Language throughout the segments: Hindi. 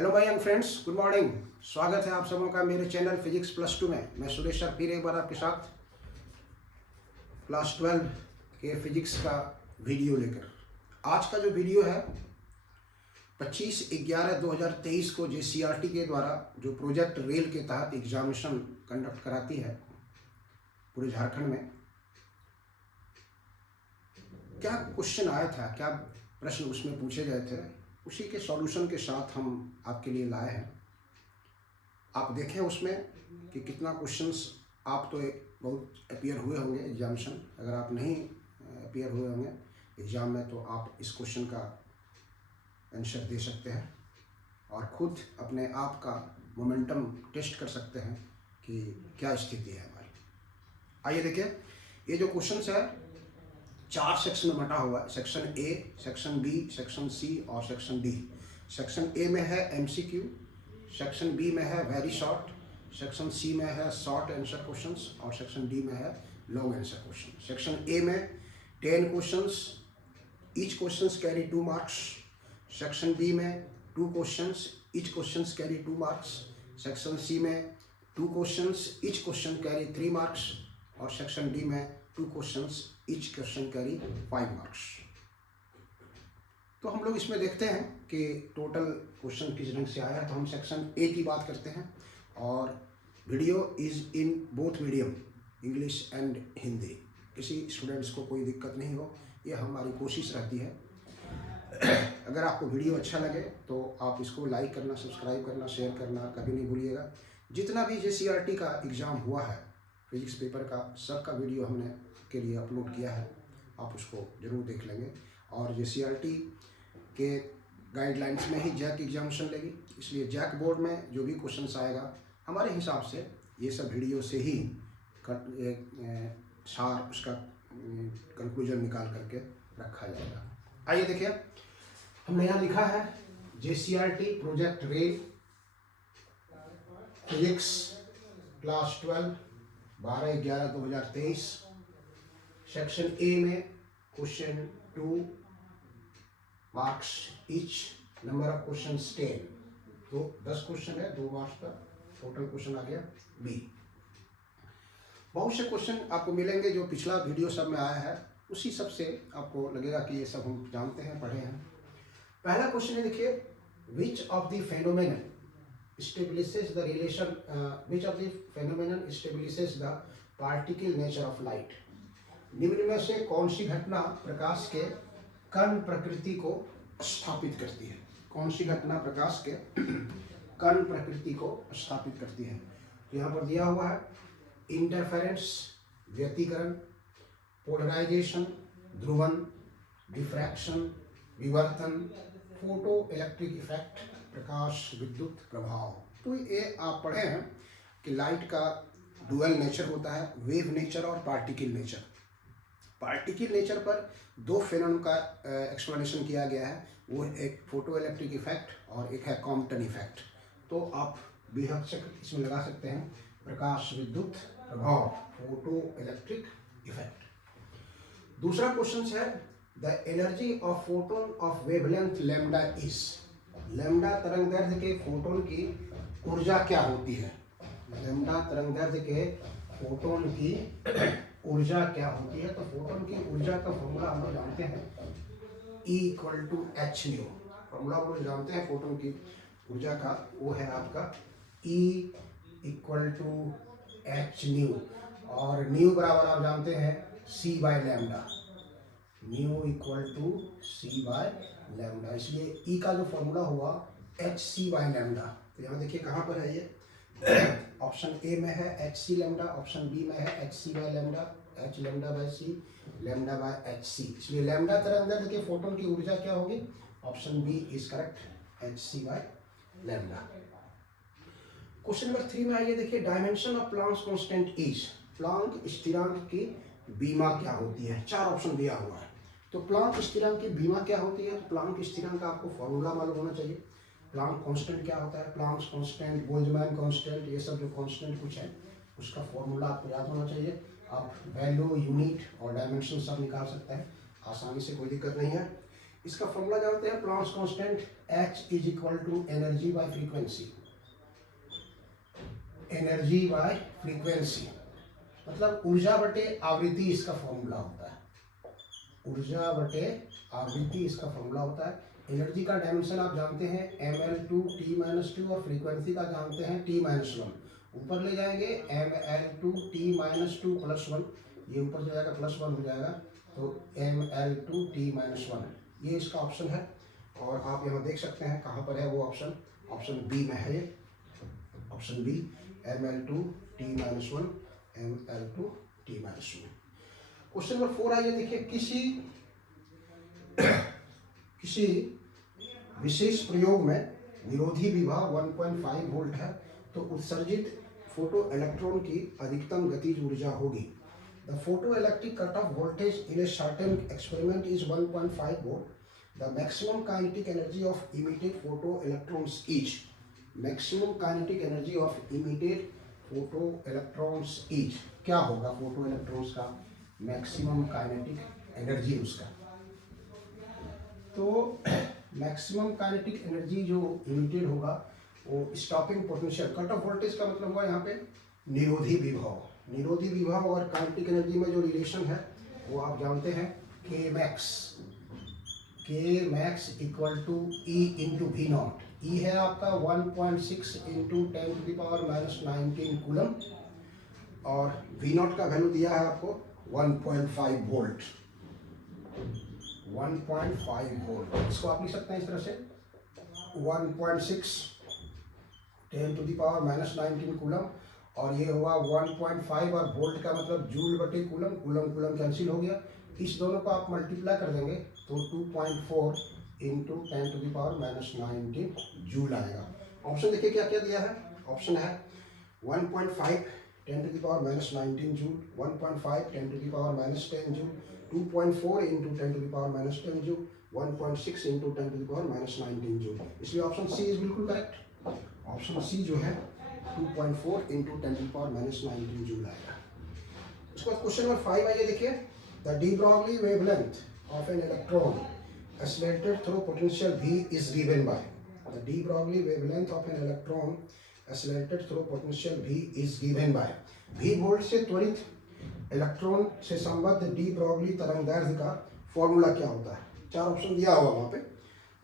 हेलो भाई यंग फ्रेंड्स, गुड मॉर्निंग। स्वागत है आप सबों का मेरे चैनल फिजिक्स प्लस 2 में। मैं सुरेश सर फिर एक बार आपके साथ क्लास 12 के फिजिक्स का वीडियो लेकर। आज का जो वीडियो है 25/11/2023 को JCRT के द्वारा जो प्रोजेक्ट रेल के तहत एग्जामिनेशन कंडक्ट कराती है पूरे झारखंड में, क्या क्वेश्चन आया था, क्या प्रश्न उसमें पूछे गए थे, उसी के सॉल्यूशन के साथ हम आपके लिए लाए हैं। आप देखें उसमें कि कितना क्वेश्चंस आप तो बहुत अपीयर हुए होंगे एग्जामिनेशन। अगर आप नहीं अपीयर हुए होंगे एग्ज़ाम में तो आप इस क्वेश्चन का आंसर दे सकते हैं और खुद अपने आप का मोमेंटम टेस्ट कर सकते हैं कि क्या स्थिति है हमारी। आइए देखिए, ये जो क्वेश्चंस है 4 सेक्शन में बटा हुआ है। Section A, section B, section C और सेक्शन डी। सेक्शन ए में है MCQ, सेक्शन बी में है वेरी शॉर्ट, सेक्शन सी में है शॉर्ट आंसर क्वेश्चंस और सेक्शन डी में है long answer question. Section A में 10 questions, each questions carry 2 marks. Section B में 2 questions, each questions carry 2 marks. Section C में 2 questions, each question carry 3 marks और सेक्शन डी में 2 questions, each question carry 5 marks. तो हम लोग इसमें देखते हैं कि टोटल क्वेश्चन किस रंग से आया है। तो हम सेक्शन ए की बात करते हैं और video is in both medium, English and Hindi. किसी स्टूडेंट्स को कोई दिक्कत नहीं हो, ये हमारी कोशिश रहती है। अगर आपको वीडियो अच्छा लगे तो आप इसको लाइक करना, सब्सक्राइब करना, शेयर करना कभी नहीं भूलिएगा। जितना भी JCRT का एग्ज़ाम हुआ है फिजिक्स पेपर का, सबका वीडियो हमने के लिए अपलोड किया है, आप उसको ज़रूर देख लेंगे। और JCRT के गाइडलाइंस में ही जैक एग्जामिनेशन लेगी, इसलिए जैक बोर्ड में जो भी क्वेश्चंस आएगा हमारे हिसाब से ये सब वीडियो से ही सार उसका कंक्लूजन निकाल करके रखा जाएगा। आइए देखिए, हमने यहाँ लिखा है JCRT प्रोजेक्ट रेल फिजिक्स क्लास 12 12/11/2023। सेक्शन ए में question 2 marks each, number of question 10। तो 10 क्वेश्चन है, 2 मार्क्स का टोटल क्वेश्चन आ गया बी। बहुत से क्वेश्चन आपको मिलेंगे जो पिछला वीडियो सब में आया है, उसी सब से आपको लगेगा कि ये सब हम जानते हैं, पढ़े हैं। पहला क्वेश्चन है, देखिए, which of the phenomenon establishes the relation which of the phenomenon establishes the particle nature of light। निम्न में से कौन सी घटना प्रकाश के कण प्रकृति को स्थापित करती है? कौन सी घटना प्रकाश के कण प्रकृति को स्थापित करती है? तो यहाँ पर दिया हुआ है इंटरफेरेंस, व्यतिकरण, पोलराइजेशन, ध्रुवन, डिफ्रैक्शन, विवर्तन, फोटो इलेक्ट्रिक इफेक्ट, प्रकाश विद्युत प्रभाव। तो ये आप पढ़े हैं कि लाइट का डुअल नेचर होता है, वेव नेचर और पार्टिकल नेचर। पार्टिकल नेचर पर 2 फेनोमेनन का एक्सप्लेनेशन किया गया है, वो एक फोटो इलेक्ट्रिक इफेक्ट और एक है कॉम्पटन इफेक्ट। तो आप विभक्षक इसमें लगा सकते हैं प्रकाश विद्युत प्रभाव, फोटो इलेक्ट्रिक इफेक्ट। दूसरा क्वेश्चन है the energy of photon of wavelength lambda is. Lambda तरंगदैर्घ्य के फोटोन की ऊर्जा क्या होती है? लैम्डा तरंगदैर्घ्य के फोटोन की ऊर्जा क्या होती है? तो फोटोन की ऊर्जा का फॉर्मूला हम लोग जानते हैं, E=hν। फॉर्मूला हम लोग जानते हैं फोटोन की ऊर्जा का, वो है आपका E=hν और न्यू बराबर आप जानते हैं C/λ। न्यू C/λ, इसलिए E का जो फॉर्मूला हुआ hc/λ। तो यहाँ देखिए कहाँ पर है ये, ऑप्शन ए में है hc/λ, ऑप्शन बी में है hc/λ, hλ/c, λ/hc। इसलिए लैम्डा तरंगदैर्घ्य के फोटोन की ऊर्जा क्या होगी? Option B is correct, hc/λ। Question number 3 में आइए, देखिए, dimension of Planck's constant is. Planck स्थिरांक की बीमा क्या होती है? 4 ऑप्शन दिया हुआ है। तो प्लांक स्थिरांक की बीमा क्या होती है? तो प्लांक स्थिरांक का आपको फॉर्मूला मालूम होना चाहिए। प्लांक कांस्टेंट क्या होता है? प्लांक कांस्टेंट, बोल्ट्जमैन कांस्टेंट, ये सब जो कांस्टेंट कुछ है उसका फॉर्मूला आपको याद होना चाहिए। आप वैल्यू, यूनिट और डायमेंशन सब निकाल सकते हैं आसानी से, कोई दिक्कत नहीं है। इसका फॉर्मूला जानते हैं, Planck's constant H is equal to energy by frequency. Energy by frequency मतलब ऊर्जा बटे आवृत्ति इसका फॉर्मूला होता है। ऊर्जा बटे आवृत्ति इसका फॉर्मूला होता है। एनर्जी का डायमेंशन आप जानते हैं mL/T-2 और फ्रीक्वेंसी का जानते हैं T-1। ऊपर ले जाएंगे mL/T-2 +1, ये ऊपर जो जाएगा +1 हो जाएगा, तो mL/T-1 ये इसका ऑप्शन है। और आप यहाँ देख सकते हैं कहाँ पर है वो ऑप्शन, ऑप्शन बी में है ये, option B mL/T-1 mL/T-1। Question number 4 आइए देखिए, किसी विशेष प्रयोग में निरोधी विभव 1.5 वोल्ट है तो उत्सर्जित फोटो इलेक्ट्रॉन की अधिकतम गतिज ऊर्जा होगी। The photo electric cut off voltage in a certain experiment is 1.5 volt. The maximum kinetic energy of emitted photo electrons is, maximum kinetic energy of emitted photo electrons is, क्या होगा फोटो इलेक्ट्रॉन्स का मैक्सिमम काइनेटिक एनर्जी उसका। तो मैक्सिमम काइनेटिक एनर्जी जो इमिटेड होगा वो stopping potential, cut off voltage का मतलब हुआ यहाँ पे निरोधी विभव। निरोधी विभव और काइनेटिक एनर्जी में जो रिलेशन है वो आप जानते हैं, K max equal to E into V naught. E है आपका 1.6 इंटू 10⁻⁻19 कूलम और वी नॉट का वैल्यू दिया है आपको 1.5 वोल्ट। 1.5 वोल्ट इसको आप लिख सकते हैं इस तरह से 1.6 10⁻⁻19 कूलम और ये हुआ 1.5 और वोल्ट का मतलब जूल बटे कूलम, कूलम कैंसिल हो गया। इस दोनों को आप मल्टीप्लाई कर देंगे तो 2.4 इंटू 10⁻⁻19 जूल आएगा। ऑप्शन देखिए क्या क्या दिया है, ऑप्शन है 1.5 10⁻⁻19 joule, 1.5 10⁻⁻10 joule, 2.4 into 10⁻⁻10 joule, 1.6 into 10⁻⁻19 joule. इसलिए ऑप्शन सी इज बिल्कुल करेक्ट। ऑप्शन सी जो है 2.4 इंटू 10⁻⁻19 जूल आएगा। उसके बाद क्वेश्चन नंबर 5 आइए देखिए, the D Broglie wavelength of an electron accelerated through potential V is given by, the de Broglie wavelength of an electron accelerated through potential V is given by, V volt से त्वरित इलेक्ट्रॉन से संबद्ध डी ब्रॉगली तरंगदैर्घ्य का फॉर्मूला क्या होता है। 4 ऑप्शन दिया हुआ वहाँ पे,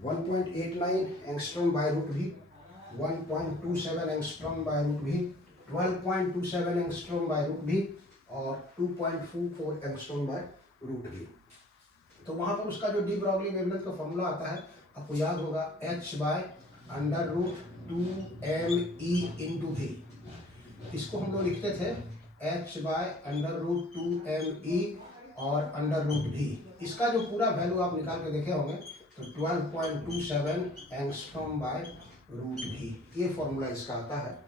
1.89 angstrom by root V, 1.27 angstrom by root V, 12.27 angstrom by root V और 2.44 एंगस्ट्रॉम बाय रूट वी। तो वहाँ पर उसका जो डी ब्रॉगली वेवलेंथ का फॉर्मूला आता है आपको याद होगा, h/√2me इंटू वी। इसको हम लोग लिखते थे h/√2me और √v। इसका जो पूरा वैल्यू आप निकाल के देखे होंगे तो 12.27 एंगस्ट्रॉम बाय रूट वी, ये फॉर्मूला इसका आता है।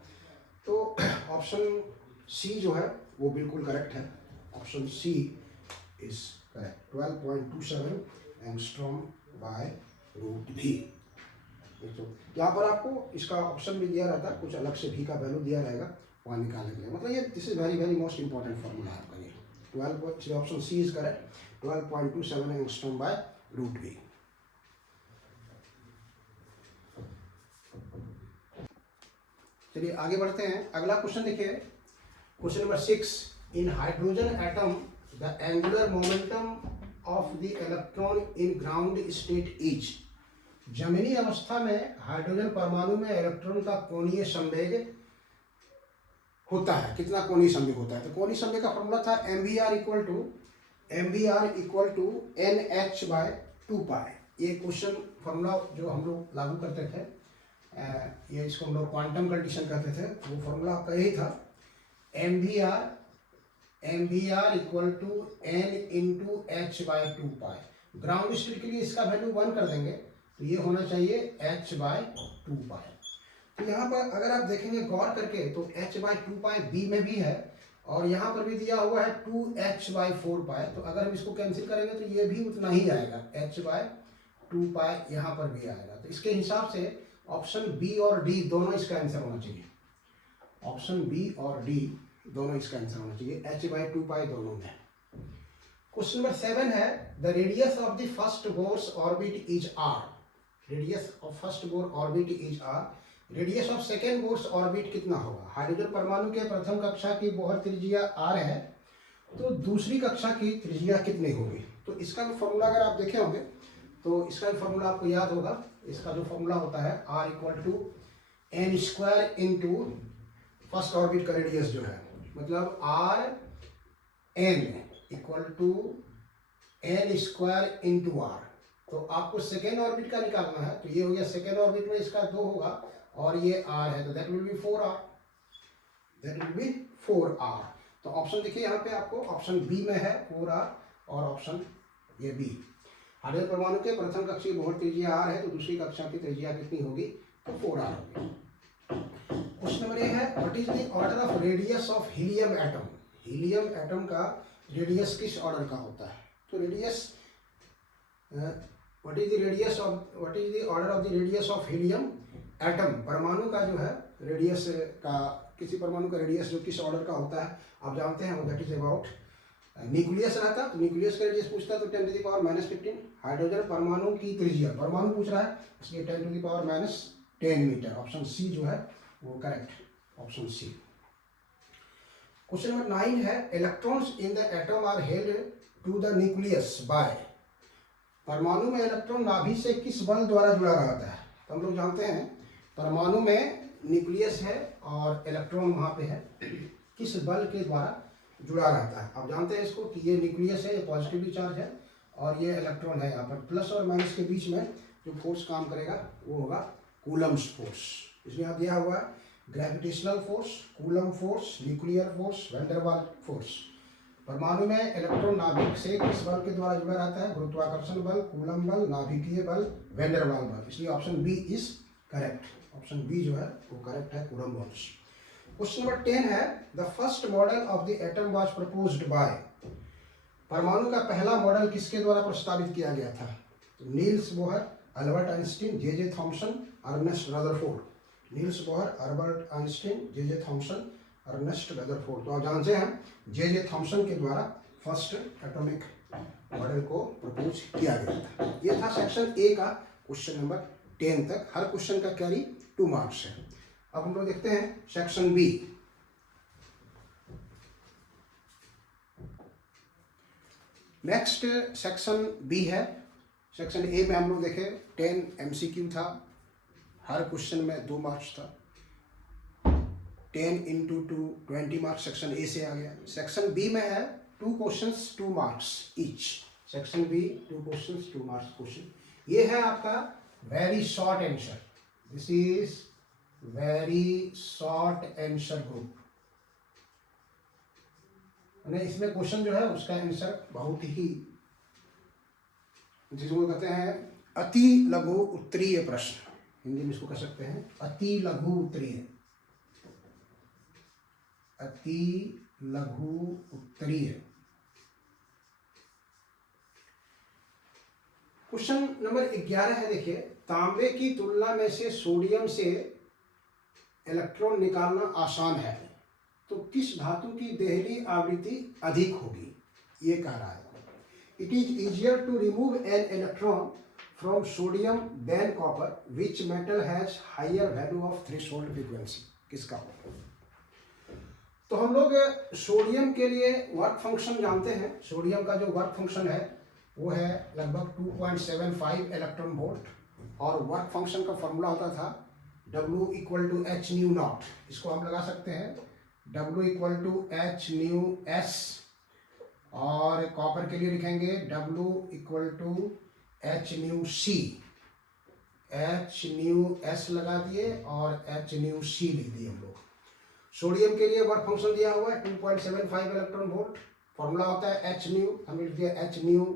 तो ऑप्शन सी जो है वो बिल्कुल करेक्ट है, option C is correct, 12.27 angstrom by root V. यहाँ पर आपको इसका ऑप्शन भी दिया रहता है, कुछ अलग से भी का वैल्यू दिया रहेगा वहाँ निकालने के लिए, मतलब ये this is very very most important formula है आपका ये। 12 option C is correct, 12.27 angstrom by root V. चलिए आगे बढ़ते हैं, अगला क्वेश्चन देखिए, question number 6, in hydrogen atom the angular momentum of the electron in ground state is. जमीनी अवस्था में हाइड्रोजन परमाणु में इलेक्ट्रॉन का कोणीय संवेग होता है, कितना कोणीय संवेग होता है। तो कोणीय संवेग का फॉर्मूला था mvr इक्वल टू nh/2π। ये क्वेश्चन फॉर्मूला जो हम लोग लागू करते थे, ये इसको हम लोग क्वांटम कंडीशन कहते थे, वो फॉर्मूला आपका यही था, mvr equal to n into h/2π। Ground state के लिए इसका वैल्यू 1 कर देंगे तो ये होना चाहिए h/2π। तो यहाँ पर अगर आप देखेंगे गौर करके तो h/2π बी में भी है और यहाँ पर भी दिया हुआ है 2h/4π। तो अगर हम इसको कैंसिल करेंगे तो ये भी उतना ही आएगा, h/2π यहाँ पर भी आएगा। तो इसके हिसाब से ऑप्शन बी और डी दोनों इसका आंसर होना चाहिए, ऑप्शन बी और डी दोनों इसका आंसर होना चाहिए, h/2π दोनों में। क्वेश्चन नंबर 7 है the radius of the first Bohr's orbit is R. Radius of first Bohr orbit is R. Radius of second Bohr's orbit कितना होगा? हाइड्रोजन परमाणु के प्रथम कक्षा की बोहर त्रिज्या आर है, तो दूसरी कक्षा की त्रिज्या कितनी होगी? तो इसका भी फॉर्मूला अगर आप देखे होंगे तो इसका भी फॉर्मूला आपको याद होगा। इसका जो फॉर्मूला होता है R equal to N square into first orbit का रेडियस जो है, मतलब R N equal to N square into R. तो आपको सेकेंड ऑर्बिट का निकालना है, तो ये हो गया सेकेंड ऑर्बिट में इसका 2 होगा और ये आर है, तो that will be 4r, that will be 4r। तो ऑप्शन देखिए यहाँ पे आपको ऑप्शन बी में है 4r और ऑप्शन ये बी। हाइड्रोजन परमाणु के प्रथम कक्षा की बोहर त्रिज्या r है, तो दूसरी कक्षा की त्रिज्या कितनी होगी? तो 4r होगी। क्वेश्चन नंबर ये है what is the order of radius of helium atom. Helium atom का रेडियस किस ऑर्डर का होता है? तो radius what is the order of the radius of helium atom. परमाणु का जो है रेडियस का, किसी परमाणु का रेडियस जो किस ऑर्डर का होता है आप जानते हैं, दैट इज अबाउट न्यूक्लियस रहता, तो न्यूक्लियस का रेडियस पूछता है तो 10⁻⁻15। हाइड्रोजन परमाणु की त्रिज्या, परमाणु पूछ रहा है इसलिए 10⁻10 मीटर। ऑप्शन सी जो है वो correct, option C. Question number 9 है electrons in the atom are held to the nucleus by. परमाणु में इलेक्ट्रॉन नाभि से किस बल द्वारा जुड़ा रहता है? तो हम लोग जानते हैं परमाणु में न्यूक्लियस है और इलेक्ट्रॉन वहाँ पे है, किस बल के द्वारा जुड़ा रहता है? आप जानते हैं इसको कि ये न्यूक्लियस है, ये पॉजिटिवली चार्ज है और ये इलेक्ट्रॉन है। यहाँ पर प्लस और माइनस के बीच में जो फोर्स काम करेगा वो होगा कूलम्स फोर्स। इसमें आप दिया हुआ है gravitational force, coulomb force, nuclear force, van-der-Waals force. परमाणु में इलेक्ट्रॉन नाभिक से किस बल के द्वारा जुड़ा रहता है? गुरुत्वाकर्षण बल, कूलम बल, नाभिकीय बल, वैन-डेर-वाल्स बल। इसलिए option B is correct. Option B जो है वो करेक्ट है, कूलम बल्स। क्वेश्चन नंबर 10 है the first model of the atom was proposed by. परमाणु का पहला मॉडल किसके द्वारा प्रस्तावित किया गया था? तो Niels Bohr, Albert Einstein, J Thomson, Ernest Rutherford. Niels Bohr, Albert Einstein, J Thomson, Ernest Rutherford. तो आप जानते हैं जे थॉमसन के द्वारा फर्स्ट एटॉमिक मॉडल को प्रपोज किया गया था। ये था सेक्शन ए का क्वेश्चन नंबर 10 तक। हर क्वेश्चन का कैरी 2 मार्क्स है। अब हम लोग देखते हैं section B. Next section B है। सेक्शन ए में हम लोग देखे 10 MCQ था, हर क्वेश्चन में 2 मार्क्स था। 10 × 2 20 मार्क्स सेक्शन ए से आ गया। सेक्शन बी में है 2 questions 2 marks each. Section B 2 questions 2 marks question. ये है आपका very short answer, this is very short answer group. इसमें क्वेश्चन जो है उसका आंसर बहुत ही, जिसको कहते हैं अति लघु उत्तरीय प्रश्न, हिंदी में इसको कह सकते हैं अति लघु उत्तरीय, अति लघु उत्तरीय। क्वेश्चन नंबर 11 है, देखिए तांबे की तुलना में से सोडियम से इलेक्ट्रॉन निकालना आसान है, तो किस धातु की देहली आवृत्ति अधिक होगी? ये कह रहा है। It is easier to remove an electron from sodium than copper, which metal has higher value of threshold frequency. किसका होगा? तो हम लोग सोडियम के लिए वर्क फंक्शन जानते हैं। सोडियम का जो वर्क फंक्शन है वो है लगभग 2.75 इलेक्ट्रॉन वोल्ट, और वर्क फंक्शन का फॉर्मूला होता था W = h/0। इसको हम लगा सकते हैं W = h/s, और कॉपर के लिए लिखेंगे W = h/c। h/s लगा दिए और h/c लिख दिए हम लोग। सोडियम के लिए वर्क फंक्शन दिया हुआ है 2.75 इलेक्ट्रॉन वोल्ट, फॉर्मूला होता है h/, हमने लिख दिया h/0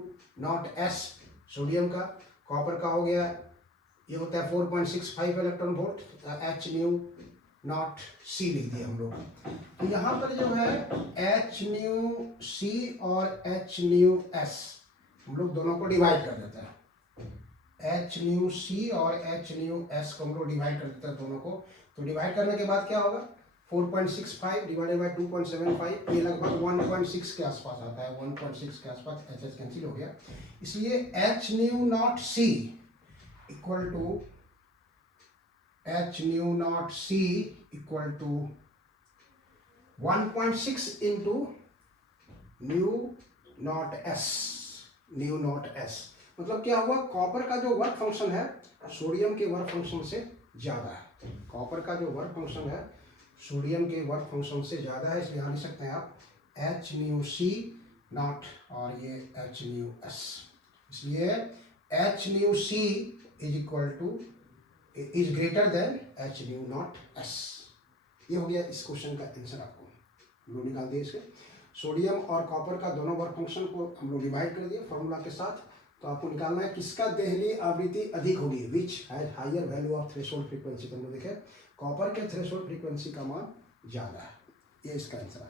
सोडियम का। कॉपर का हो गया, ये होता है 4.65 इलेक्ट्रॉन वोल्ट, h/0 लिख दिया हम लोग। तो यहाँ पर जो है h/c और h/s हम लोग दोनों को डिवाइड कर देते हैं। h/c और h/s को हम लोग डिवाइड कर देते हैं दोनों को। तो डिवाइड करने के बाद क्या होगा, 4.65 डिवाइडेड बाई 2.75, ये लगभग 1.6 के आसपास आता है, 1.6 के आसपास। एच एच कैंसिल हो गया, इसलिए H nu not C equal to equal to 1.6 into nu not S. मतलब क्या हुआ, कॉपर का जो वर्क फंक्शन है सोडियम के वर्क फंक्शन से ज़्यादा है। कॉपर का जो वर्क फंक्शन है सोडियम के वर्क फंक्शन से ज़्यादा है, इसलिए यहाँ लिख सकते हैं आप एच न्यू सी नॉट और ये एच न्यू एस। इसलिए H nu C is greater than H nu not S. ये हो गया इस क्वेश्चन का आंसर। आपको हम लोग निकाल दिए इसके, सोडियम और कॉपर का दोनों वर्क फंक्शन को हम लोग डिवाइड कर दिए फॉर्मूला के साथ। तो आपको निकालना है किसका देहली आवृत्ति अधिक होगी, which has higher value of threshold frequency. तो हम लोग देखें कॉपर के थ्रेशोल्ड फ्रीक्वेंसी का मान ज़्यादा है, ये इसका आंसर है।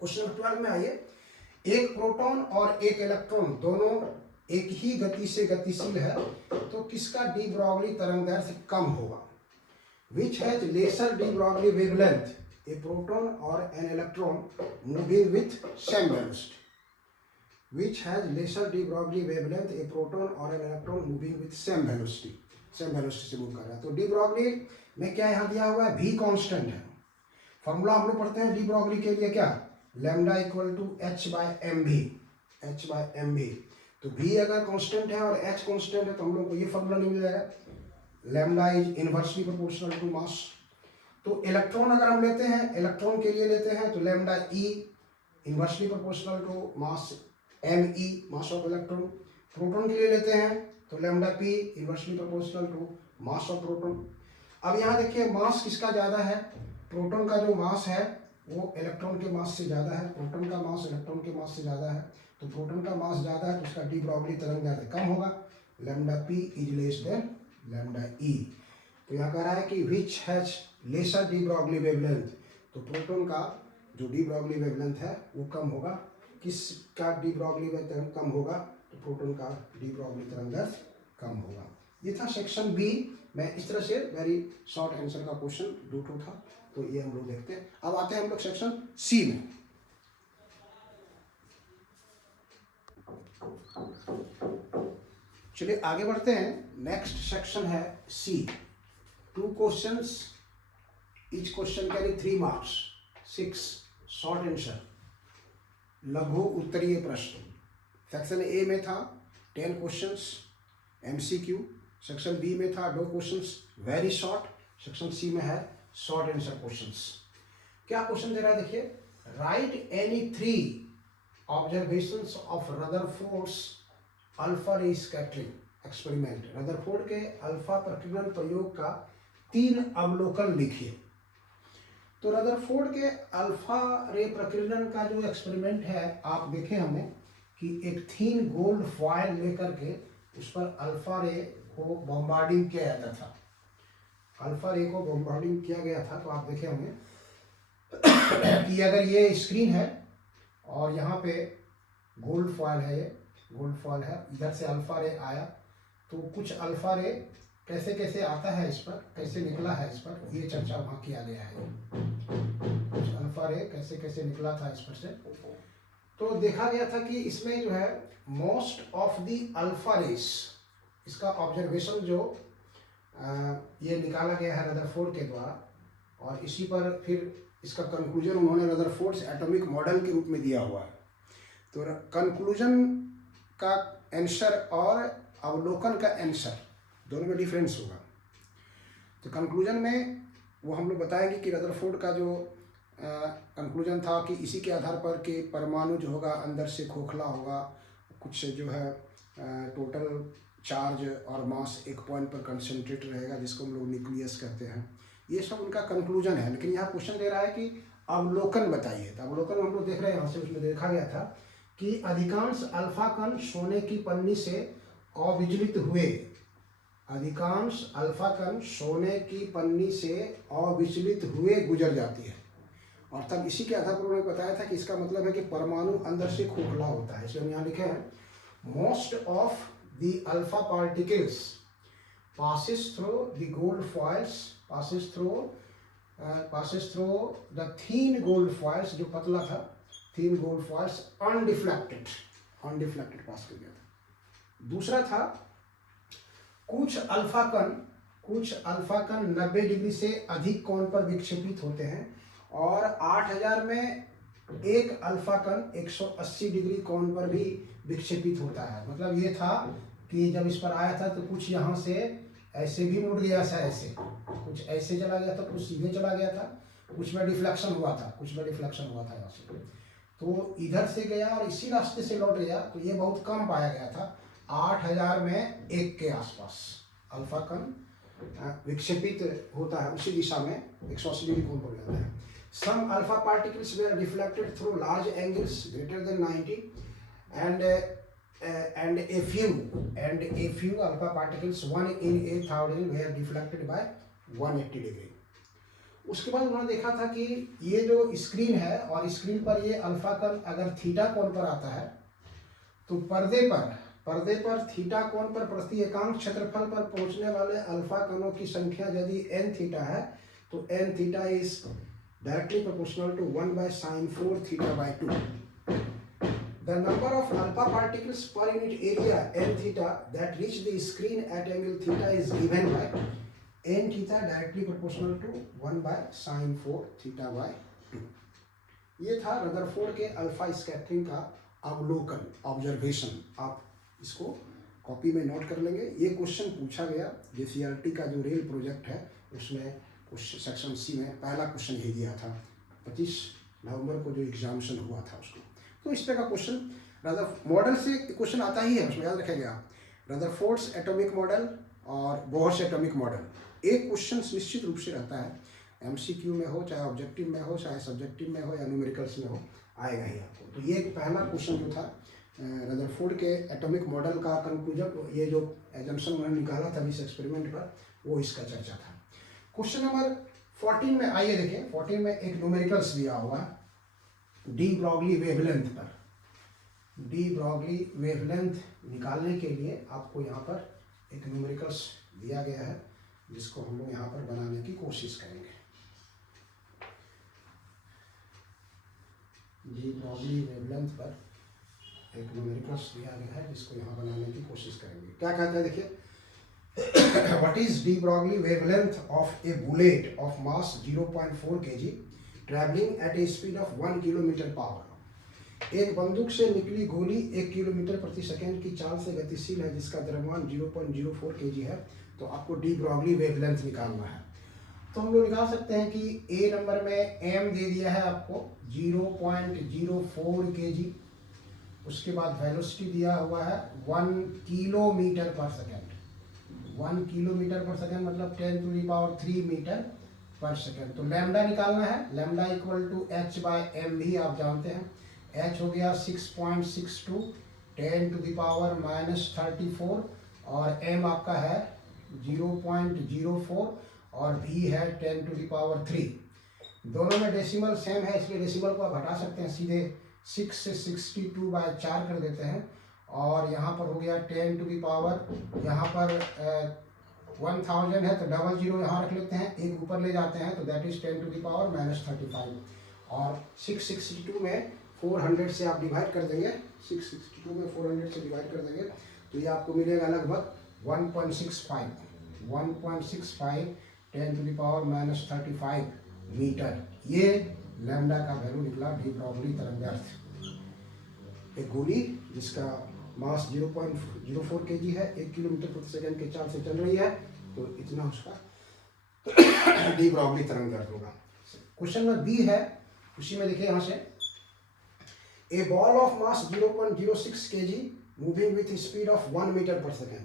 क्वेश्चन नंबर 12 में आइए, एक प्रोटॉन और एक इलेक्ट्रॉन दोनों एक ही गति से गतिशील है, तो किसका डी ब्रॉगली तरंगदैर्घ्य कम होगा। Which has lesser de Broglie wavelength, a proton और an electron moving with same velocity. Which has lesser de Broglie wavelength, a proton or an electron moving with same velocity से मूव कर रहा है। तो डी ब्रॉगली में क्या यहाँ दिया हुआ है, v कांस्टेंट है। फॉर्मूला हम लोग पढ़ते हैं डी ब्रॉगली के लिए क्या, lambda equal to h by M V. तो v अगर कांस्टेंट है और h कांस्टेंट है तो हम लोग को ये फॉर्मूला नहीं मिलेगा, lambda is inversely proportional to mass. तो इलेक्ट्रॉन अगर हम लेते हैं, इलेक्ट्रॉन के लिए लेते हैं तो lambda e inversely proportional to mass me, mass of electron. Proton के लिए लेते हैं तो lambda p inversely proportional to mass of proton. अब यहाँ देखिए मास किसका ज़्यादा है, प्रोटॉन का जो मास है वो इलेक्ट्रॉन के मास से ज़्यादा है, प्रोटॉन का मास इलेक्ट्रॉन के मास से ज़्यादा है। तो प्रोटॉन का मास ज़्यादा है तो उसका डी ब्रॉगली तरंगदैर्घ्य कम होगा, lambda p is less than lambda e। तो यहाँ कह रहा है कि which has lesser de Broglie wavelength, तो प्रोटॉन का जो डी ब्रॉगली वेवलेंथ है वो कम होगा। किसका डी ब्रॉगली तरंग कम होगा, तो प्रोटॉन का डी ब्रॉगली तरंगदैर्घ्य कम होगा। ये था सेक्शन बी। मैं इस तरह से वेरी शॉर्ट आंसर का क्वेश्चन दूठो था, तो ये हम लोग देखते हैं। अब आते हैं हम लोग सेक्शन सी में। चलिए आगे बढ़ते हैं। नेक्स्ट सेक्शन है सी। 2 questions, each question carry 3 marks, 6 short answer, लघु उत्तरीय प्रश्न। सेक्शन ए में था 10 क्वेश्चंस MCQ, सेक्शन बी में था 2 questions very short, section C में है शॉर्ट आंसर क्वेश्चंस। क्या क्वेश्चन दे रहा है देखिए, write any 3 observations of Rutherford's alpha ray scattering experiment. Rutherford के अल्फा प्रकीर्णन प्रयोग का 3 अवलोकन लिखिए। तो रदरफोर्ड के अल्फा रे प्रकीर्णन का जो एक्सपेरिमेंट है, आप देखें हमें कि एक थीन गोल्ड फॉयल लेकर के उस पर अल्फा रे को बॉम्बार्डिंग किया जाता था। अल्फा रे को बॉम्बार्डिंग किया गया था। तो आप देखें हमें कि अगर ये स्क्रीन है और यहाँ पे गोल्ड फॉयल है, ये गोल्ड फॉयल है, इधर से अल्फा रे आया, तो कुछ अल्फा रे कैसे कैसे आता है इस पर, कैसे निकला है इस पर, ये चर्चा वहाँ किया गया है। कुछ अल्फा रे कैसे कैसे निकला था इस पर से, तो देखा गया था कि इसमें जो है most of the alpha rays, इसका ऑब्जर्वेशन जो ये निकाला गया है रदरफोर्ड के द्वारा, और इसी पर फिर इसका कंक्लूजन उन्होंने रदरफोर्ड्स एटॉमिक मॉडल के रूप में दिया हुआ है। तो कंक्लूजन का आंसर और अवलोकन का आंसर दोनों में डिफरेंस होगा। तो कंक्लूजन में वो हम लोग बताएंगे कि रदरफोर्ड का जो कंक्लूजन था कि इसी के आधार पर कि परमाणु जो होगा अंदर से खोखला होगा, कुछ जो है टोटल चार्ज और मास एक पॉइंट पर कंसंट्रेट रहेगा, जिसको हम लोग न्यूक्लियस कहते हैं। ये सब उनका कंक्लूजन है। लेकिन यहाँ क्वेश्चन दे रहा है कि अवलोकन बताइए। तो अवलोकन हम लोग देख रहे हैं यहाँ से, उसमें देखा गया था कि अधिकांश अल्फा कण सोने की पन्नी से अविचलित हुए। अधिकांश अल्फा कण सोने की पन्नी से अविचलित हुए गुजर जाती है। और तब इसी के आधार पर उन्होंने बताया था कि इसका मतलब है कि परमाणु अंदर से खोखला होता है। इसलिए हम यहाँ लिखे हैं most of the alpha particles passes through the gold foils, passes through passes through the thin gold foils, जो पतला था, thin gold foils undeflected पास कर गया था। दूसरा था कुछ अल्फा कण 90 डिग्री से अधिक कोण पर विक्षेपित होते हैं और 8000 में एक अल्फा कण 180 डिग्री कोण पर भी विक्षेपित होता है। मतलब ये था कि जब इस पर आया था तो कुछ यहाँ से ऐसे भी मुड़ गया था, ऐसे कुछ ऐसे चला गया था, कुछ सीधे चला गया था, कुछ में डिफ्लेक्शन हुआ था यहाँ से, तो इधर से गया और इसी रास्ते से लौट गया, तो ये बहुत कम पाया गया था। 8000 में एक के आसपास अल्फा कण विक्षेपित होता है, उसी दिशा में 180 डिग्री कोण पर जाता है। Some alpha particles were deflected through large angles greater than 90, and a few alpha particles 1 in 8000 were deflected by 180 degree. उसके बाद उन्होंने देखा था कि ये जो स्क्रीन है और स्क्रीन पर ये अल्फा कण अगर थीटा कोण पर आता है तो पर्दे पर थीटा कोण पर प्रति एकांक क्षेत्रफल पर पहुंचने वाले अल्फा कणों की संख्या यदि n थीटा है तो n theta is directly proportional to 1 by sin 4 theta by 2. The number of alpha particles per unit area n theta that reach the screen at angle theta is given by n theta directly proportional to 1 by sin 4 theta by 2. ये था रदरफोर्ड के अल्फा स्कैटरिंग का अवलोकन, ऑब्जर्वेशन। आप इसको कॉपी में नोट कर लेंगे। ये क्वेश्चन पूछा गया जेसीईआरटी का जो रेल प्रोजेक्ट है उसमें सेक्शन सी में पहला क्वेश्चन यही दिया था 25 नवंबर को जो एग्जामिनेशन हुआ था उसको। तो इस तरह का क्वेश्चन रदरफोर्ड मॉडल से क्वेश्चन आता ही है, उसमें याद रखेगा रदरफोर्ड्स एटॉमिक मॉडल और बोहर्स एटॉमिक मॉडल। एक क्वेश्चन निश्चित रूप से रहता है, एमसीक्यू में हो, चाहे ऑब्जेक्टिव में हो, चाहे सब्जेक्टिव में हो या न्यूमेरिकल्स में हो, आएगा ही आपको। तो ये पहला क्वेश्चन जो था रदरफोर्ड के एटॉमिक मॉडल का कंक्लूजन, ये जो एजम्पशन उन्होंने निकाला था इस एक्सपेरिमेंट पर, वो इसका चर्चा था। क्वेश्चन नंबर 14 में आइए देखें। 14 में एक न्यूमेरिकल्स दिया हुआ है डी ब्रॉगली वेवलेंथ पर। डी ब्रॉगली वेवलेंथ निकालने के लिए आपको यहाँ पर एक न्यूमेरिकल्स दिया गया है जिसको हम लोग यहाँ पर बनाने की कोशिश करेंगे। डी ब्रॉगली वेवलेंथ पर एक न्यूमेरिकल्स दिया गया है जिसको यहाँ बनाने की कोशिश करेंगे। क्या कहता है देखिए, what is de Broglie wavelength of a bullet of mass 0.4 kg traveling at a speed of 1 kilometre power. एक बंदूक से निकली गोली 1 किलोमीटर प्रति सेकंड की चाल से गतिशील है जिसका द्रव्यमान 0.04 kg है। तो आपको डी ब्रॉगली वेवलेंथ निकालना है। तो हम लोग निकाल सकते हैं कि ए नंबर में एम दे दिया है आपको 0.04 kg, उसके बाद वेलोसिटी दिया हुआ है 1 किलोमीटर पर सेकंड। 1 किलोमीटर पर सेकंड मतलब 10⁻³ मीटर पर सेकंड। तो लैम्डा निकालना है, lambda equal to h by M V आप जानते हैं। h हो गया 6.62 10⁻34 और m आपका है 0.04 और v है 10⁻3। दोनों में डेसिमल सेम है इसलिए डेसिमल को आप हटा सकते हैं, सीधे 6 से 62/4 कर देते हैं और यहाँ पर हो गया 10⁻, यहाँ पर 1000 है तो 00 यहाँ रख लेते हैं, एक ऊपर ले जाते हैं तो दैट इज 10⁻⁻35 और 662 में 400 से आप डिवाइड कर देंगे, 662 में 400 से डिवाइड कर देंगे तो ये आपको मिलेगा लगभग 1.65 10⁻35 मीटर। ये लैम्डा का वैल्यू निकला डी ब्रॉगली तरंगार्थ। एक गोली जिसका मास 0.04 kg है, 1 किलोमीटर प्रति सेकंड के चाल से चल रही है, तो इतना उसका डी ब्रॉगली तरंगार्थ होगा। क्वेश्चन नंबर बी है, उसी में देखिए यहाँ से, a ball of mass 0.06 kg moving with speed of 1 metre पर सेकंड।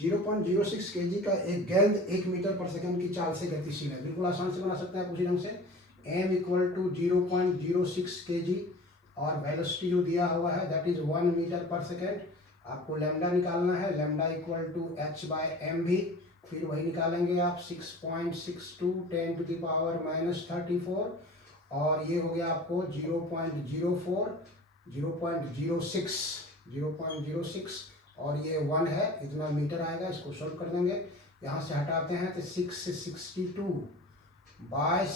0.06 kg का एक गेंद 1 मीटर पर सेकंड की चाल से गतिशील है। बिल्कुल आसान से बना सकते हैं उसी ढंग से। m इक्वल टू 0.06 kg और वेलोसिटी जो दिया हुआ है that is 1 metre per second. आपको लैम्डा निकालना है, lambda equal to h by M भी, फिर वही निकालेंगे आप 6.62 10⁻34 और ये हो गया आपको 0.06 और ये 1 है, इतना मीटर आएगा। इसको सॉल्व कर देंगे, यहाँ से हटाते हैं तो 6 से 62 बाय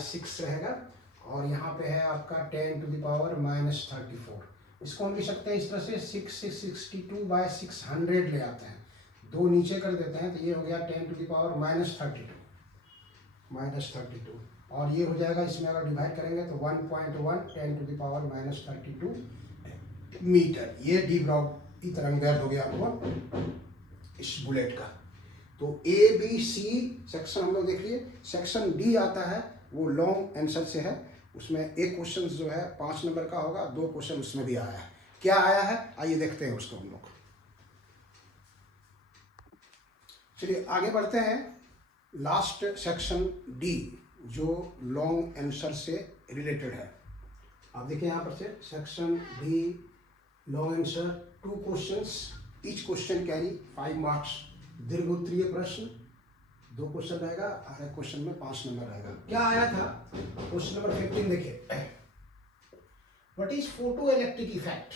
सिक्स रहेगा, और यहाँ पे है आपका 10⁻⁻34। इसको हम लिख सकते हैं इस तरह से 62/600 ले आते हैं, 2 नीचे कर देते हैं, तो ये हो गया 10⁻32, और ये हो जाएगा, इसमें अगर डिवाइड करेंगे तो 1.1 10⁻32 मीटर। ये डी ब्रॉग्ली तरंगदैर्घ्य हो गया आपको इस बुलेट का। तो ए बी सी सेक्शन हम लोग देख लिए। सेक्शन डी आता है, वो लॉन्ग आंसर से है, उसमें एक क्वेश्चन जो है 5 नंबर का होगा, 2 क्वेश्चन उसमें भी आया है। क्या आया है आइए देखते हैं उसको हम लोग। चलिए आगे बढ़ते हैं। लास्ट सेक्शन डी जो लॉन्ग आंसर से रिलेटेड है। आप देखिए यहाँ पर से section D long answer, 2 questions, each question carry 5 marks. दीर्घ उत्तरीय प्रश्न 2 क्वेश्चन रहेगा, हर एक क्वेश्चन में 5 नंबर रहेगा। क्या आया था क्वेश्चन नंबर 15 देखिए। What is photo electric effect?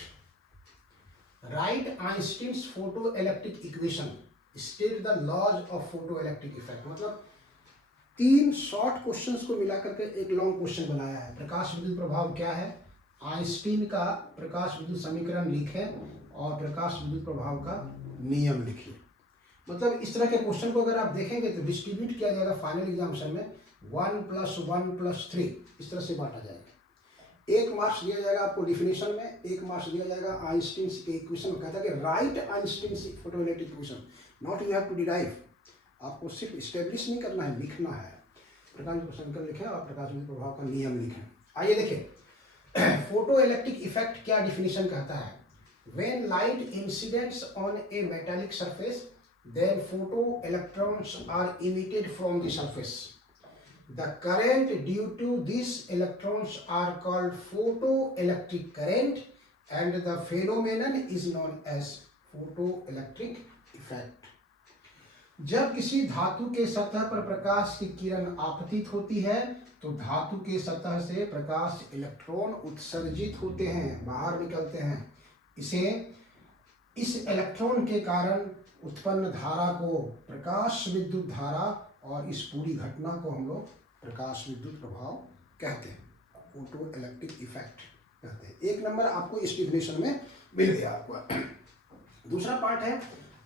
Right Einstein's photo electric equation, state the laws of photo electric effect. मतलब 3 शॉर्ट क्वेश्चंस को मिलाकर के एक लॉन्ग क्वेश्चन बनाया है। प्रकाश विद्युत प्रभाव क्या है, आइंस्टीन का प्रकाश विद्युत समीकरण लिखें और प्रकाश विद्युत प्रभाव का नियम लिखिए। मतलब इस तरह के क्वेश्चन को अगर आप देखेंगे तो डिस्ट्रीब्यूट किया जाएगा फाइनल एग्जामिनेशन में 1+1+3 इस तरह से बांटा जाएगा। 1 मार्क्स दिया जाएगा आपको डिफिनेशन में, 1 मार्क्स दिया जाएगा आइंस्टीन के इक्वेशन में। कहता है कि right Einstein photoelectric equation, not you have to derive. आपको सिर्फ इस्टेब्लिश नहीं करना है, लिखना है। प्रकाश समीकरण लिखें और प्रकाश विद्युत प्रभाव का नियम लिखें। आइए देखिए फोटो इलेक्ट्रिक इफेक्ट क्या डिफिनेशन कहता है। When light incidents on A metallic surface then photoelectrons are emitted from the surface. The current due to these electrons are called photoelectric current and the phenomenon is known as photoelectric effect. जब किसी धातु के सतह पर प्रकाश की किरण आपतित होती है तो धातु के सतह से प्रकाश इलेक्ट्रॉन उत्सर्जित होते हैं, बाहर निकलते हैं। इस इलेक्ट्रॉन के कारण उत्पन्न धारा को प्रकाश विद्युत धारा, और इस पूरी घटना को हम लोग प्रकाश विद्युत प्रभाव कहते हैं, फोटो इलेक्ट्रिक इफेक्ट कहते हैं। 1 नंबर आपको इस डिफिनेशन में मिल गया आपको। दूसरा पार्ट है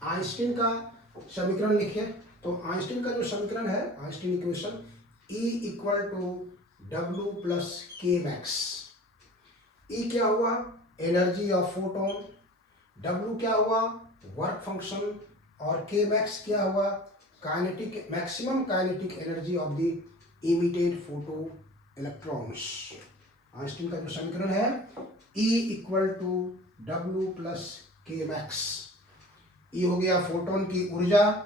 आइंस्टीन का समीकरण लिखिए। तो आइंस्टीन का जो समीकरण है, Einstein equation, E = W + K max। E क्या हुआ, एनर्जी ऑफ फोटोन, W क्या हुआ, वर्क फंक्शन, और K max क्या हुआ, kinetic maximum kinetic energy of the emitted photo electrons. Einstein का जो समीकरण है E = W + K max। E हो गया फोटोन की ऊर्जा,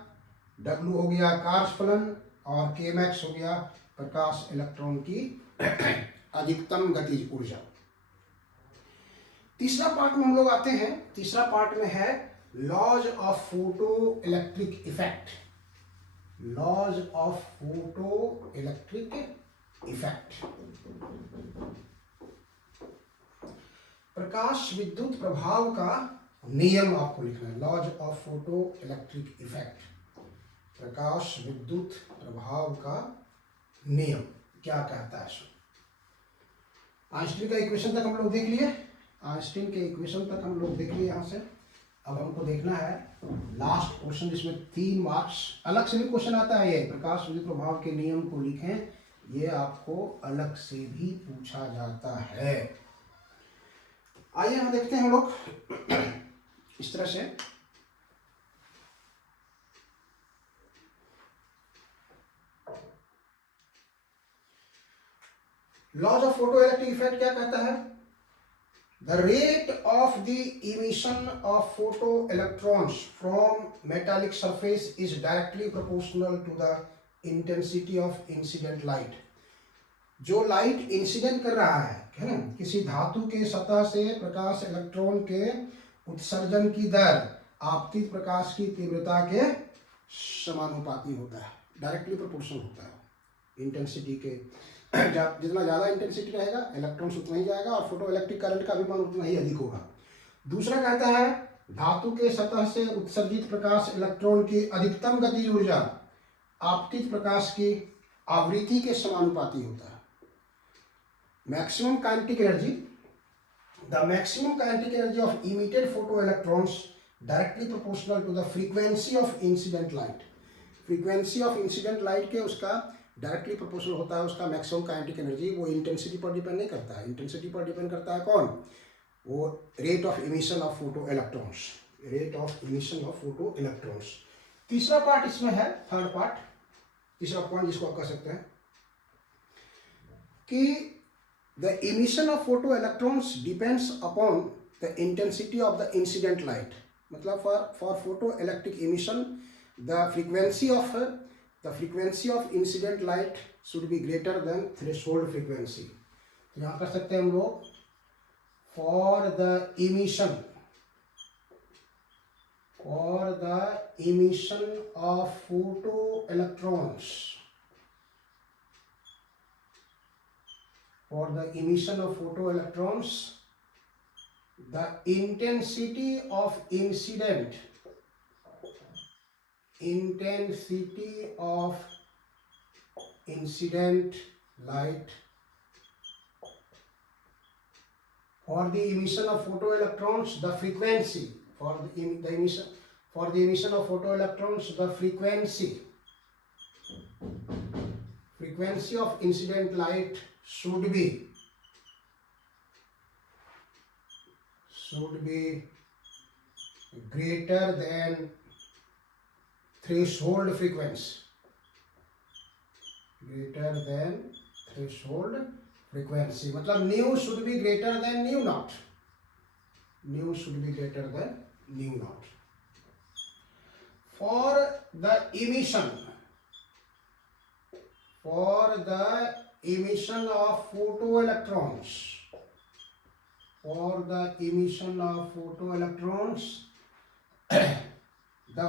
W हो गया कार्य और K max हो गया प्रकाश इलेक्ट्रॉन की अधिकतम गतिज ऊर्जा। तीसरा पार्ट में हम लोग आते हैं। तीसरा पार्ट में है laws of photo electric effect. Laws of photo electric effect, प्रकाश विद्युत प्रभाव का नियम आपको लिखना है। Laws of photo electric effect, प्रकाश विद्युत प्रभाव का नियम क्या कहता है। आइंस्टीन का इक्वेशन तक हम लोग देख लिए, आइंस्टीन के इक्वेशन तक हम लोग देख लिए यहाँ से। अब हमको देखना है लास्ट क्वेश्चन, जिसमें 3 मार्क्स, अलग से भी क्वेश्चन आता है। ये प्रकाश विद्युत प्रभाव के नियम को लिखें, ये आपको अलग से भी पूछा जाता है। आइए हम देखते हैं हम लोग इस तरह से। Laws of photo electric effect क्या कहता है, the rate of the emission of photoelectrons from metallic surface is directly proportional to the intensity of incident light। जो लाइट इंसिडेंट कर रहा है ना, किसी धातु के सतह से प्रकाश इलेक्ट्रॉन के उत्सर्जन की दर आपतित प्रकाश की तीव्रता के समानुपाती होता है, डायरेक्टली प्रोपोर्शनल होता है इंटेंसिटी के। जितना ज़्यादा इंटेंसिटी रहेगा इलेक्ट्रॉन्स उतना ही जाएगा और फोटो इलेक्ट्रिक करंट का भी मान उतना ही अधिक होगा। दूसरा कहता है धातु के सतह से उत्सर्जित प्रकाश इलेक्ट्रॉन की अधिकतम गतिज ऊर्जा आपतित प्रकाश की आवृत्ति के समानुपाती होता है। Maximum kinetic energy, the maximum kinetic energy of emitted photo electrons directly proportional to the frequency of incident light. Frequency of incident light के उसका डायरेक्टली प्रोपोर्शनल होता है उसका मैक्सिमम काइनेटिक एनर्जी। वो इंटेंसिटी पर डिपेंड नहीं करता है, इंटेंसिटी पर डिपेंड करता है कौन, वो rate of emission of photo electrons, rate of emission of photo electrons. तीसरा पार्ट इसमें है, थर्ड पार्ट, तीसरा पॉइंट जिसको आप कह सकते हैं कि the emission of photo electrons depends upon the intensity of the incident light. मतलब for photo electric emission the frequency of incident light should be greater than threshold frequency. तो यहाँ कर सकते हैं हम लोग for the emission of photo electrons, for the emission of photoelectrons, the intensity of incident light, for the emission of photoelectrons, the frequency for the emission of photoelectrons, the frequency of incident light should be greater than threshold frequency, मतलब nu should be greater than nu naught, for the emission of photoelectrons, the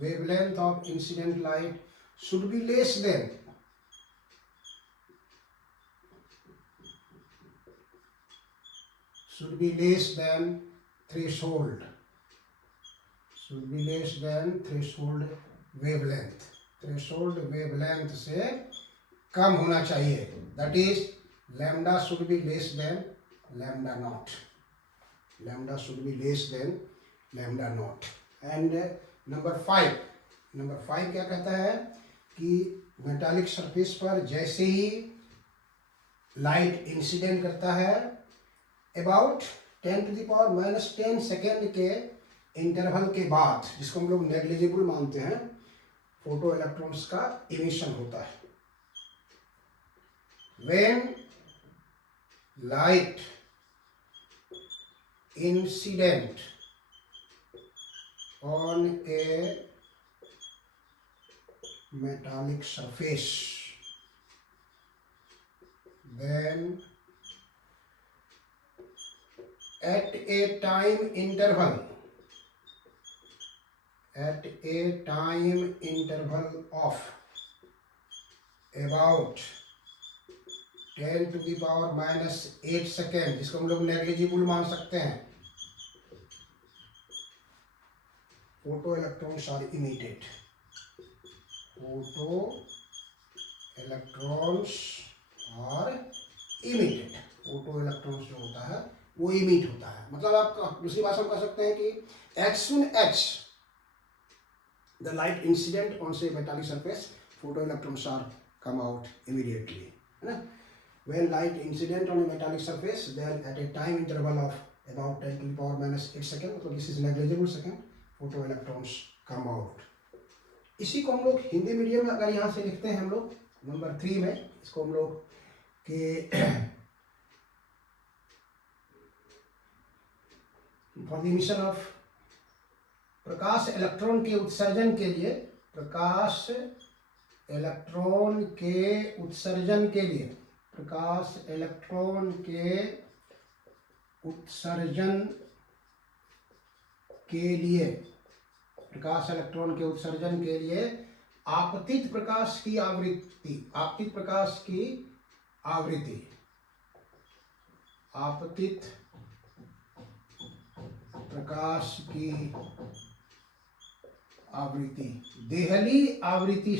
wavelength of incident light should be less than threshold wavelength, से कम होना चाहिए, that is lambda should be less than lambda naught, and number 5 क्या कहता है कि मेटालिक सरफेस पर जैसे ही लाइट इंसिडेंट करता है अबाउट 10⁻⁻10 सेकेंड के इंटरवल के बाद, जिसको हम लोग नेग्लिजिबल मानते हैं, फोटो इलेक्ट्रॉन्स का इमिशन होता है। When light incident on A metallic surface, then at a time interval of about 10⁻⁻8 second, जिसको हम लोग नेग्लिजिबल मान सकते हैं, photo electrons are emitted, photo electrons जो होता है वो इमिट होता है। मतलब आप दूसरी भाषा में कह सकते हैं कि as soon as the light incident on say metallic surface, photoelectrons are come out immediately, है ना। When light incident on a metallic surface, then at a time interval of about 10⁻⁻8 second, मतलब this is negligible second, photoelectrons come out। इसी को हम लोग हिंदी मीडियम में अगर यहाँ से लिखते हैं हम लोग नंबर 3 में, इसको हम लोग कि for the emission of Prakash electron के उत्सर्जन के लिए, प्रकाश इलेक्ट्रॉन के उत्सर्जन के लिए, प्रकाश इलेक्ट्रॉन के उत्सर्जन के लिए आपतित प्रकाश की आवृत्ति आपतित प्रकाश की आवृत्ति देहली आवृत्ति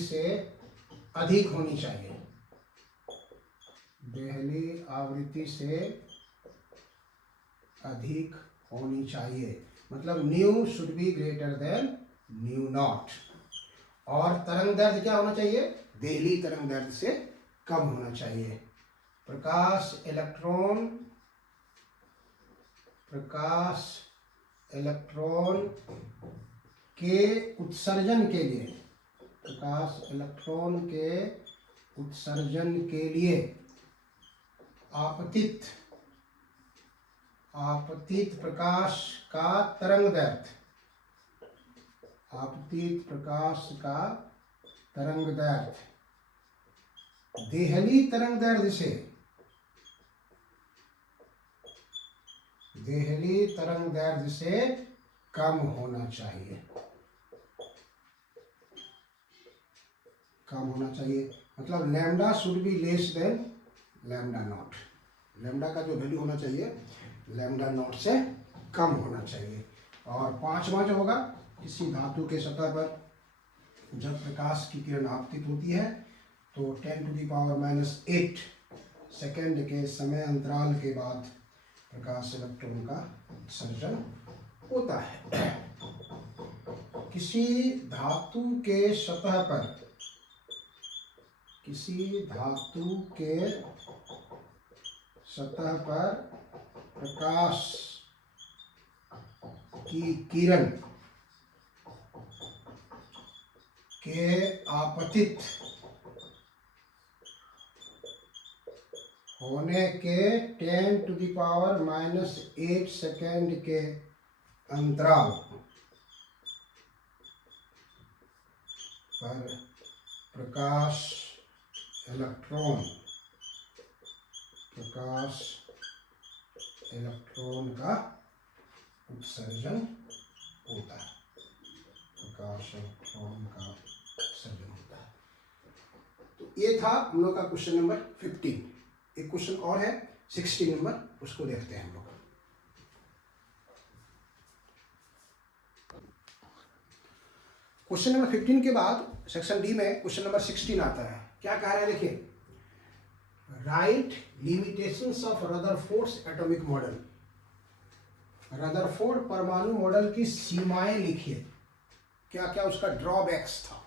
से अधिक होनी चाहिए। देहली आवृत्ति से अधिक होनी चाहिए, मतलब new should be greater then new not. और तरंग दैर्ध्य क्या होना चाहिए? देहली तरंग दैर्ध्य से कम होना चाहिए। प्रकाश इलेक्ट्रॉन के उत्सर्जन के लिए, प्रकाश इलेक्ट्रॉन के उत्सर्जन के लिए आपतित प्रकाश का तरंग दैर्ध्य, आपतित प्रकाश का तरंग दैर्ध्य देहली तरंग दैर्ध्य से कम होना चाहिए। मतलब lambda should be less than lambda naught. Lambda का जो वैल्यू होना चाहिए लैम्डा नॉट से कम होना चाहिए। और पांचवा जो होगा, किसी धातु के सतह पर जब प्रकाश की किरण आपतित होती है तो 10⁻⁻8 सेकेंड के समय अंतराल के बाद प्रकाश इलेक्ट्रॉन का उत्सर्जन होता है। किसी धातु के सतह पर प्रकाश की किरण के आपतित होने के 10⁻⁸ सेकेंड के अंतराल पर प्रकाश इलेक्ट्रॉन का उत्सर्जन होता है। तो ये था हम लोग का क्वेश्चन नंबर 15। एक क्वेश्चन और है 16 नंबर, उसको देखते हैं हम लोग। क्वेश्चन नंबर 15 के बाद सेक्शन डी में क्वेश्चन नंबर 16 आता है। क्या कह रहा है देखिए, right limitations of Rutherford's atomic model. Rutherford परमाणु मॉडल की सीमाएं लिखिए। क्या क्या उसका ड्रॉबैक्स था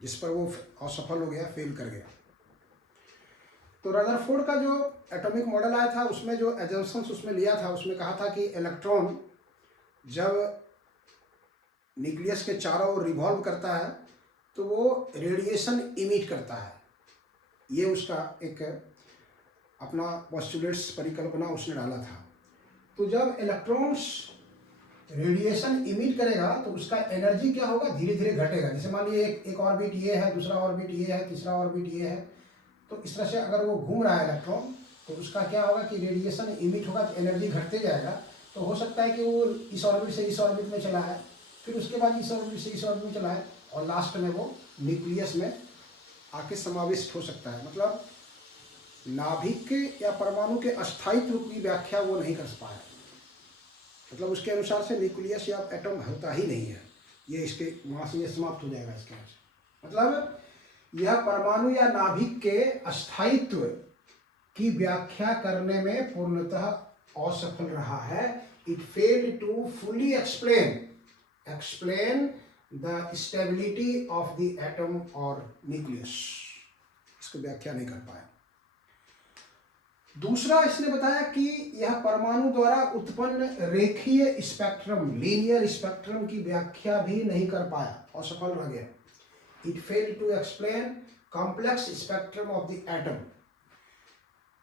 जिस पर वो असफल हो गया, फेल कर गया। तो रदरफोर्ड का जो एटॉमिक मॉडल आया था उसमें जो एजम्पशंस उसमें लिया था, उसमें कहा था कि इलेक्ट्रॉन जब न्यूक्लियस के चारों ओर रिवॉल्व करता है तो वो रेडिएशन इमिट करता है। ये उसका एक अपना पोस्टुलेट्स परिकल्पना उसने डाला था। तो जब इलेक्ट्रॉन्स रेडिएशन इमिट करेगा तो उसका एनर्जी क्या होगा, धीरे धीरे घटेगा। जैसे मान लीजिए एक ऑर्बिट ये है, दूसरा ऑर्बिट ये है, तीसरा ऑर्बिट ये है। तो इस तरह से अगर वो घूम रहा है इलेक्ट्रॉन तो उसका क्या होगा कि रेडिएशन इमिट होगा तो एनर्जी घटते जाएगा। तो हो सकता है कि वो इस ऑर्बिट से इस ऑर्बिट में चला है, फिर उसके बाद इस ऑर्बिट से इस ऑर्बिट में चला है, और लास्ट में वो न्यूक्लियस में आके समाविष्ट हो सकता है। मतलब नाभिक के या परमाणु के अस्थायित्व की व्याख्या वो नहीं कर पाया। मतलब उसके अनुसार से न्यूक्लियस या एटम होता ही नहीं है, ये इसके वहाँ से ये समाप्त हो जाएगा इसके वहाँ से। मतलब यह परमाणु या नाभिक के अस्थायित्व की व्याख्या करने में पूर्णतः असफल रहा है। It failed to fully explain the stability of the atom और न्यूक्लियस। इसको व्याख्या नहीं कर पाया। दूसरा इसने बताया कि यह परमाणु द्वारा उत्पन्न रेखीय स्पेक्ट्रम, लीनियर स्पेक्ट्रम की व्याख्या भी नहीं कर पाया, असफल रह गया। It failed to explain complex spectrum of the atom.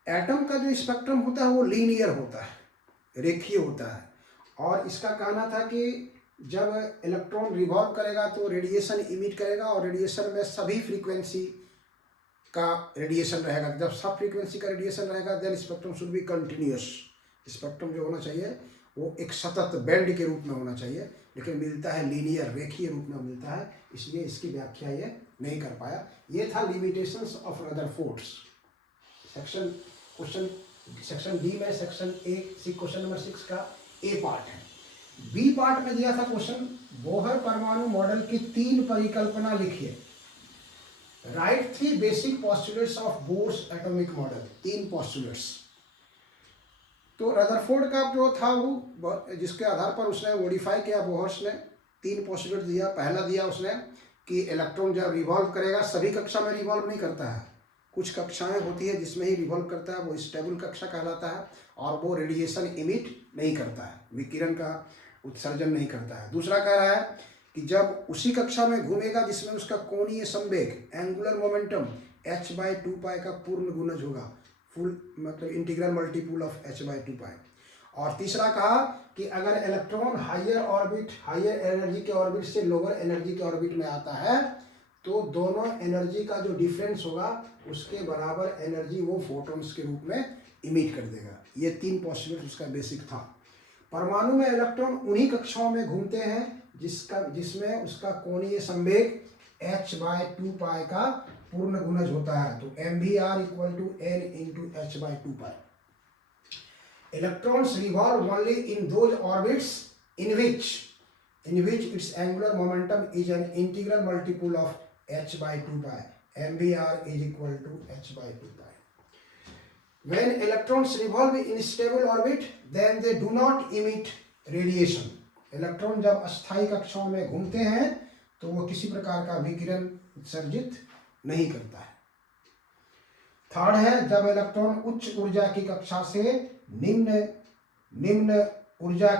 Atom का जो स्पेक्ट्रम होता है वो लीनियर होता है, रेखीय होता है। और इसका कहना था कि जब इलेक्ट्रॉन रिवॉल्व करेगा तो रेडिएशन इमिट करेगा, और रेडिएशन में सभी फ्रीक्वेंसी का रेडिएशन रहेगा। जब सब फ्रीक्वेंसी का रेडिएशन रहेगा then spectrum should be continuous. Spectrum जो होना चाहिए वो एक सतत बैंड के रूप में होना चाहिए, लेकिन मिलता है लीनियर, रेखीय रूप में मिलता है, इसलिए इसकी व्याख्या ये नहीं कर पाया। ये था limitations of Rutherford's. Section D में सेक्शन ए क्वेश्चन नंबर 6 का ए पार्ट है। बी पार्ट में दिया था क्वेश्चन, बोहर परमाणु मॉडल की 3 परिकल्पना लिखिए। Right 3 basic postulates of Bohr's atomic model. 3 postulates. तो रदरफोर्ड का जो था वो, जिसके आधार पर उसने मॉडिफाई किया बोहर्स ने, 3 पोस्टुलेट दिया। पहला दिया उसने कि इलेक्ट्रॉन जब रिवॉल्व करेगा, सभी कक्षा में रिवॉल्व नहीं करता है, कुछ कक्षाएं होती है जिसमें ही रिवॉल्व करता है, वो स्टेबल कक्षा कहलाता है, और वो रेडिएशन इमिट नहीं करता है, विकिरण का उत्सर्जन नहीं करता है। दूसरा कह रहा है कि जब उसी कक्षा में घूमेगा जिसमें उसका कोणीय संवेग एंगुलर मोमेंटम h/2π का पूर्ण गुणज होगा, फुल मतलब इंटीग्रल मल्टीपुल ऑफ h/2π। और तीसरा कहा कि अगर इलेक्ट्रॉन हायर एनर्जी के ऑर्बिट से लोअर एनर्जी के ऑर्बिट में आता है तो दोनों एनर्जी का जो डिफरेंस होगा उसके बराबर एनर्जी वो फोटॉन्स के रूप में इमिट कर देगा। ये 3 पोस्टुलेट उसका बेसिक था। परमाणु में इलेक्ट्रॉन उन्हीं कक्षाओं में घूमते हैं जिसमें उसका कोणीय संवेग h/2π का पूर्ण गुणज होता है। तो mvr = n × h/2π। Electrons revolve only in those orbits in which its angular momentum is an integral multiple of h/2π. mvr = h/2π. When electrons revolve in stable orbit, then they do not emit radiation. Electron जब अस्थायी कक्षाओं में घूमते हैं तो वो किसी प्रकार का विकिरण उत्सर्जित नहीं करता है। थर्ड है, जब इलेक्ट्रॉन उच्च ऊर्जा की कक्षा से निम्न ऊर्जा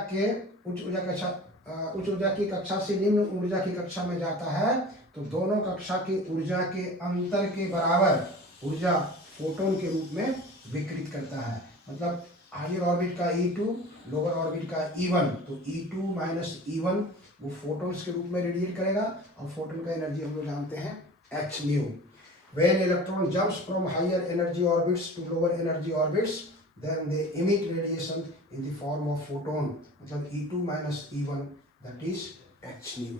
की कक्षा से निम्न ऊर्जा की कक्षा में जाता है तो दोनों कक्षा की ऊर्जा के अंतर के बराबर ऊर्जा फोटोन के रूप में विकृत करता है। मतलब हायर ऑर्बिट का E2, लोअर ऑर्बिट का E1, तो E2 - E1 वो फोटोन्स के रूप में रेडिएट करेगा, और फोटोन का एनर्जी हम लोग जानते हैं hν। When electron jumps from higher energy orbits to lower energy orbits, then they emit radiation in the form of photon, मतलब E2 - E1 that is hν।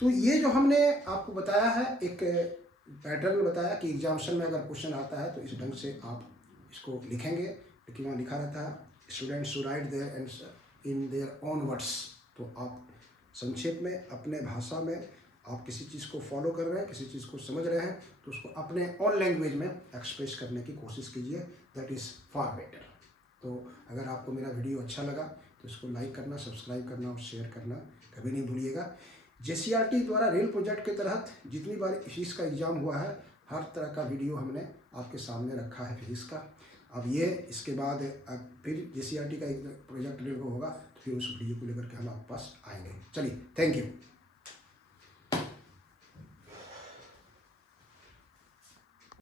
तो ये जो हमने आपको बताया है, एक पैटर्न बताया कि एग्जामिनेशन में अगर क्वेश्चन आता है तो इस ढंग से आप इसको लिखेंगे, लेकिन वहाँ लिखा रहता है students to write their answer in their own words. तो आप संक्षेप में अपने भाषा में आप किसी चीज़ को फॉलो कर रहे हैं, किसी चीज़ को समझ रहे हैं, तो उसको अपने ओन लैंग्वेज में एक्सप्रेस करने की कोशिश कीजिए, दैट इज़ फार बेटर। तो अगर आपको मेरा वीडियो अच्छा लगा तो इसको लाइक करना, सब्सक्राइब करना और शेयर करना कभी नहीं भूलिएगा। JCRT द्वारा रेल प्रोजेक्ट के तहत जितनी बार फिजिक्स का एग्ज़ाम हुआ है, हर तरह का वीडियो हमने आपके सामने रखा है फिजिक्स का। अब ये इसके बाद अब फिर JCRT का एक प्रोजेक्ट रेल को होगा तो फिर उस वीडियो को लेकर के हम आपके पास आएंगे। चलिए, थैंक यू।